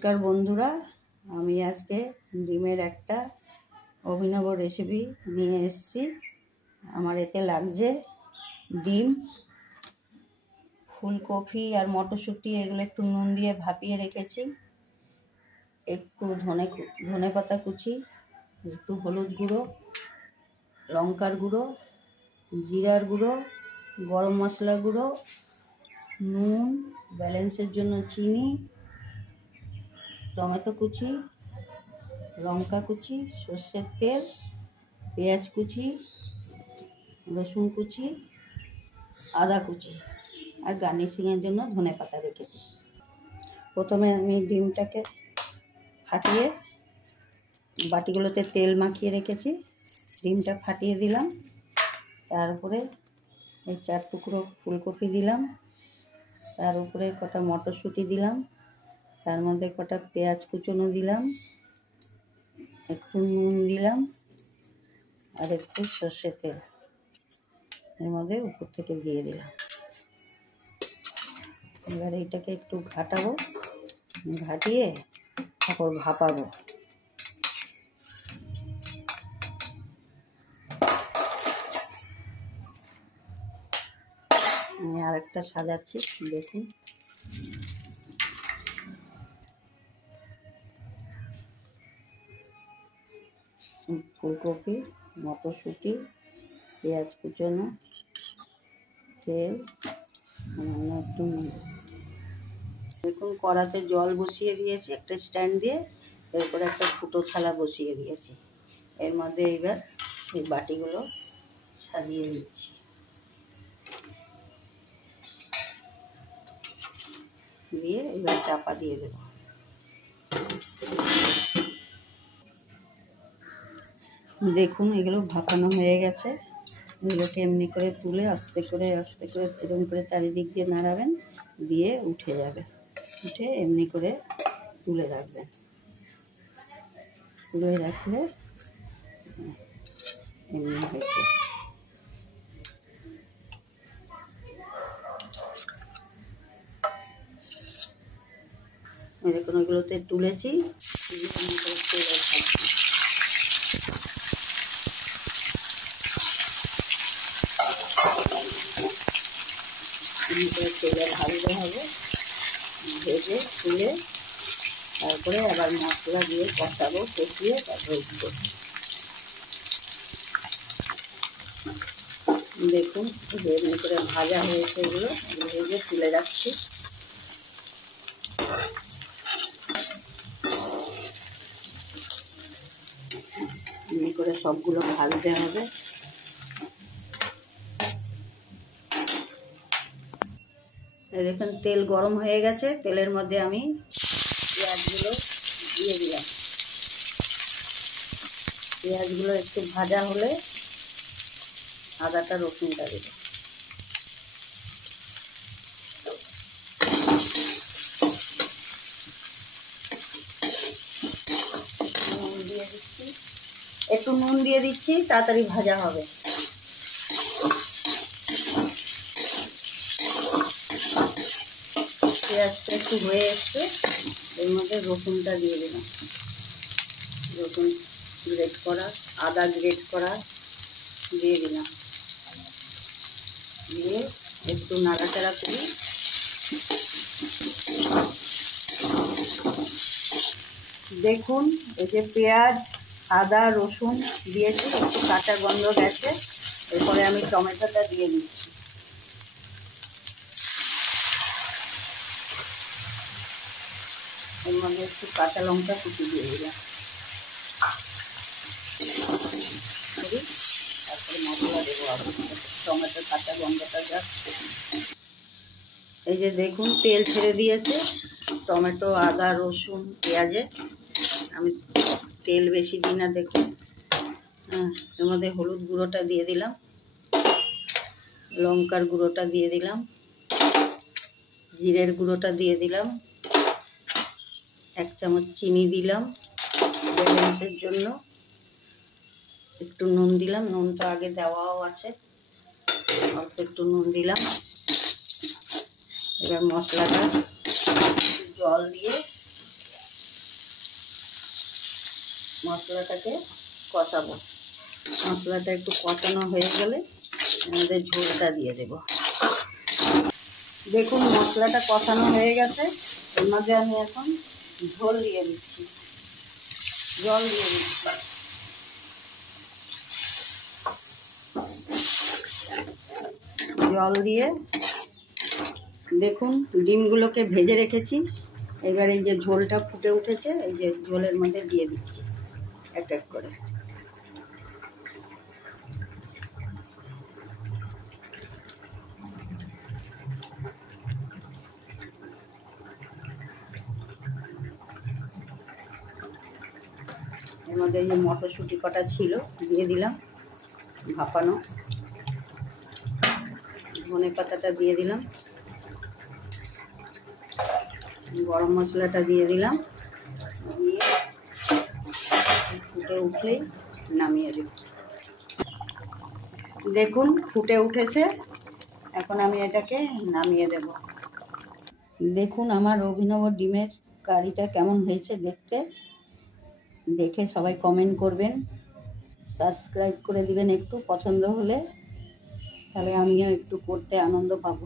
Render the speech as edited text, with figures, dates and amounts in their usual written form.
নমস্কার বন্ধুরা, আমি আজকে ডিমের একটা অভিনব রেসিপি নিয়ে এসেছি। আমার এতে লাগছে ডিম, ফুলকপি আর মটরশুঁটি, এগুলো একটু নুন দিয়ে ভাপিয়ে রেখেছি, একটু ধনে পাতা কুচি, একটু হলুদ গুঁড়ো, লঙ্কার গুঁড়ো, জিরার গুঁড়ো, গরম মশলা গুঁড়ো, নুন, ব্যালেন্সের জন্য চিনি, টমেটো কুচি, লঙ্কা কুচি, সর্ষের তেল, পেঁয়াজ কুচি, রসুন কুচি, আদা কুচি আর গার্নিশিংয়ের জন্য ধনে পাতা রেখেছি। প্রথমে আমি ডিমটাকে ফাটিয়ে বাটিগুলোতে তেল মাখিয়ে রেখেছি, ডিমটা ফাটিয়ে দিলাম। তার উপরে এই 4 টুকরো ফুলকপি দিলাম, তার উপরে কটা মটরশুঁটি দিলাম, তার মধ্যে কটা পেঁয়াজ কুচনো দিলাম, একটু নুন দিলাম আর একটু সর্ষের তেল এর মধ্যে উপর থেকে দিয়ে দিলাম। এবার এইটাকে একটু ঘাটাবো, ঘাটিয়ে তারপর ভাপাবো। আমি আরেকটা সাজাচ্ছি, দেখুন। ফুলকপি, মটরশুঁটি, পেঁয়াজ কুচনো, তেল, একটু দেখুন। কড়াতে জল বসিয়ে দিয়েছি একটা স্ট্যান্ড দিয়ে, এরপরে একটা ফুটো থালা বসিয়ে দিয়েছি। এর মধ্যে এবার এই বাটিগুলো সাজিয়ে দিচ্ছি, দিয়ে এবার চাপা দিয়ে দেব। দেখুন, এগুলো ভাপানো হয়ে গেছে। এগুলোকে এমনি করে তুলে আস্তে করে এরকম করে চারিদিক দিয়ে নাড়াবেন, দিয়ে উঠে যাবে। উঠে এমনি করে তুলে রাখবেন। তুলে রাখলে এমনি হয়েছে। এরকম এগুলোতে তুলেছি, তেলে ভাজতে হবে, ভেজে তুলে তারপরে আবার মশলা দিয়ে কষাবো, কষিয়ে তারপরে উঠবো। দেখুন এমনি করে ভাজা হয়েছে, এগুলো ভেজে তুলে রাখছি। এমনি করে সবগুলো ভাজতে হবে। দেখুন তেল গরম হয়ে গেছে, তেলের মধ্যে আমি পেঁয়াজগুলো দিয়ে দিলাম। পেঁয়াজগুলো একটু ভাজা হলে আদাটা রসুনটা দেব। নুন দিয়ে দিচ্ছি, একটু নুন দিয়ে দিচ্ছি, তাড়াতাড়ি ভাজা হবে। পেঁয়াজটা একটু হয়ে এসছে, এর মধ্যে রসুনটা দিয়ে দিলাম। রসুন গ্রেট করা, আদা গ্রেট করা দিয়ে দিলাম, দিয়ে একটু নাড়াচাড়া করি। দেখুন এই যে পেঁয়াজ, আদা, রসুন দিয়েছি, একটু কাঁচা গন্ধ গেছে। এরপরে আমি টমেটোটা দিয়ে দিচ্ছি। এর মধ্যে একটু কাঁচা লঙ্কা কুচি দিয়ে দিলাম। তারপরে মশলা দেবো আবার, টমেটোর কাঁচা গন্ধটা যাচ্ছে। এই যে দেখুন তেল ছেড়ে দিয়েছে টমেটো, আদা, রসুন, পেঁয়াজে। আমি তেল বেশি দিই না, দেখুন। এর মধ্যে হলুদ গুঁড়োটা দিয়ে দিলাম, লঙ্কার গুঁড়োটা দিয়ে দিলাম, জিরের গুঁড়োটা দিয়ে দিলাম, 1 চামচ চিনি দিলাম ব্যালেন্সের জন্য, একটু নুন দিলাম, নুন তো আগে দেওয়াও আছে, অল্প একটু নুন দিলাম। এবার মশলাটা জল দিয়ে মশলাটাকে কষাবো। মশলাটা একটু কষানো হয়ে গেলে আমাদের ঝোলটা দিয়ে দেব। দেখুন মশলাটা কষানো হয়ে গেছে, এর মধ্যে আমি এখন ঝোল দিয়ে দিচ্ছি, জল দিয়ে দিচ্ছি। জল দিয়ে দেখুন ডিমগুলোকে ভেজে রেখেছি, এবার এই যে ঝোলটা ফুটে উঠেছে, এই যে ঝোলের মধ্যে দিয়ে দিচ্ছি এক এক করে। এর মধ্যে এই যে মটরশুঁটি কটা ছিল দিয়ে দিলাম ভাপানো, ধনে পাতাটা দিয়ে দিলাম, গরম মশলাটা দিয়ে দিলাম, দিয়ে ফুটে উঠলেই নামিয়ে দেব। দেখুন ফুটে উঠেছে, এখন আমি এটাকে নামিয়ে দেব। দেখুন আমার অভিনব ডিমের কারিটা কেমন হয়েছে দেখতে, দেখে সবাই কমেন্ট করবেন, সাবস্ক্রাইব করে দিবেন একটু পছন্দ হলে, তাহলে আমিও একটু করতে আনন্দ পাবো।